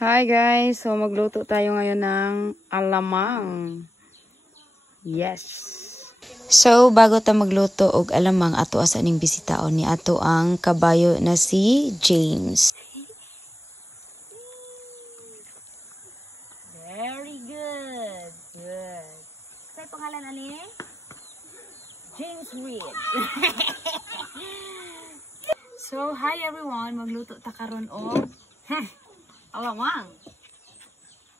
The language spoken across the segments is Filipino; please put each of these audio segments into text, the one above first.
Hi guys! So magluto tayo ngayon ng alamang. Yes! So bago ta magluto og alamang, ato asa ning bisitaon ni ato ang kabayo na si James. Very good. Good. Sa'yo pangalan ani? James Reed. So, hi everyone. Magluto ta karon og alamang.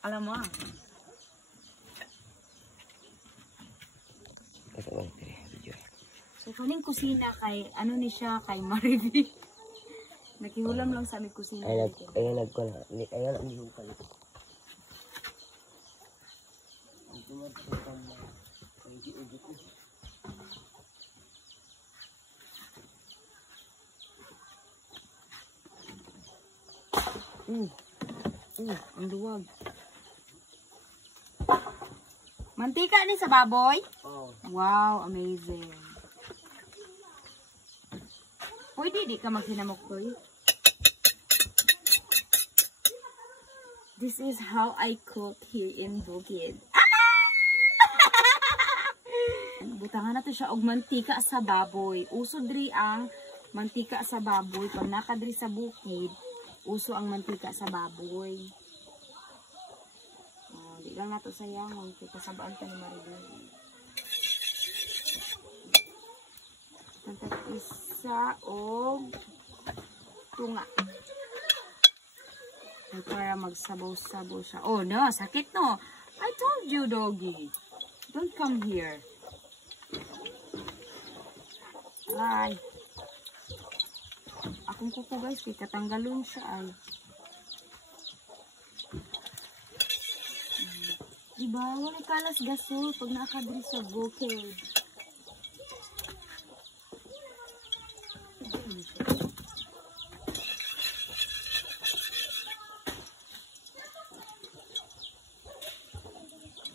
Alamang. So, kaning kusina kay, ano ni siya, kay Mariby. Nakihulam lang sa aming kusina. Ayan ko na. Ayan ang yung kalit. Ang luwag. Mantika ni sa baboy? Oh. Wow, amazing. Pwede di ka magsinamok ko. This is how I cook here in Bukid. Butangan na to siya og mantika sa baboy. Uso diri ang mantika sa baboy. Pag nakadri sa bukid, uso ang mantika sa baboy. Oh, di lang nato sayang. Kasabaan ka ni Mariby. Tantag isa o tunga. Ay, para magsabaw-sabaw siya. Oh no, sakit no. I told you, doggy. Don't come here. Ay. Akong kuko guys, kay katanggalon siya ay. Diba? Wala kalas gasol pag nakadri sa bukid.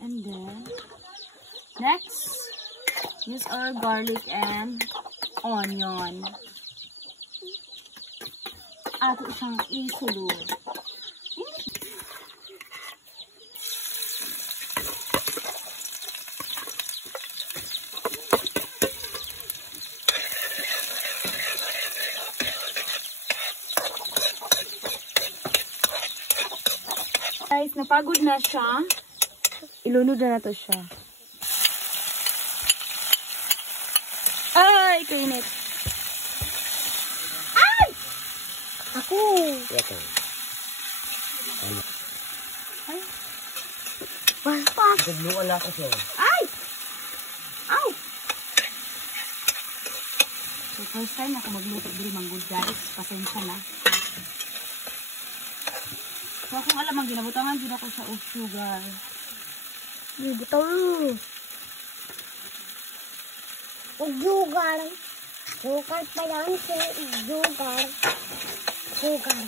And then, next, use our garlic and onion. Ato siyang isulod. Guys, napagod na siya. Ilunod na to siya. Ay, kainit. Ay! Ako! Ito. Ay! Wala. Nagluwala ko siya. Ay! Ow! So, first time ako magluto diri manggod guys. Pasensya na. So, kung alam ang ginabutangan, din ako sa sugar. Butang sugar. Sugar pa yan. Sugar. Sugar.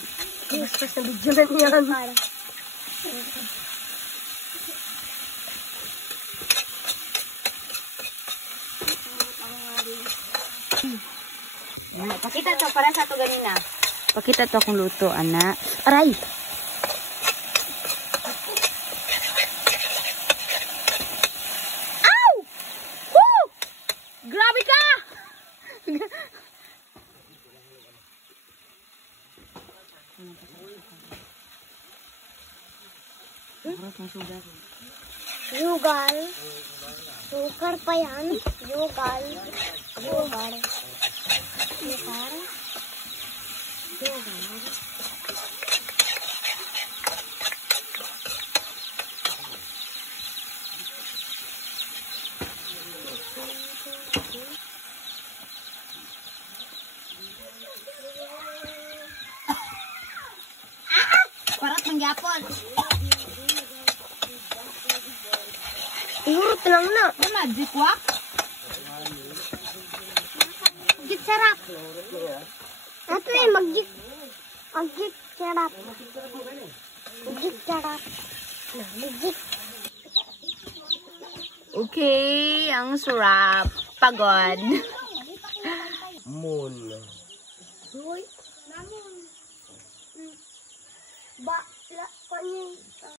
Gusto sa video na niyan. Pakita to para sa to ganina. Pakita to akong luto, anak. Aray! Ow! Woo! Grabe ka! Sugar. Sugar pa yan. Sugar. Sugar. Sugar. Sugar. Parat mangyapon. Urot lang na. Ano magic wak? Magic sarap. Ito eh, magic. Magic sarap. Magic sarap. Magic. Okay, ang sarap. Pagod. Moon. Uy. Ba, niya.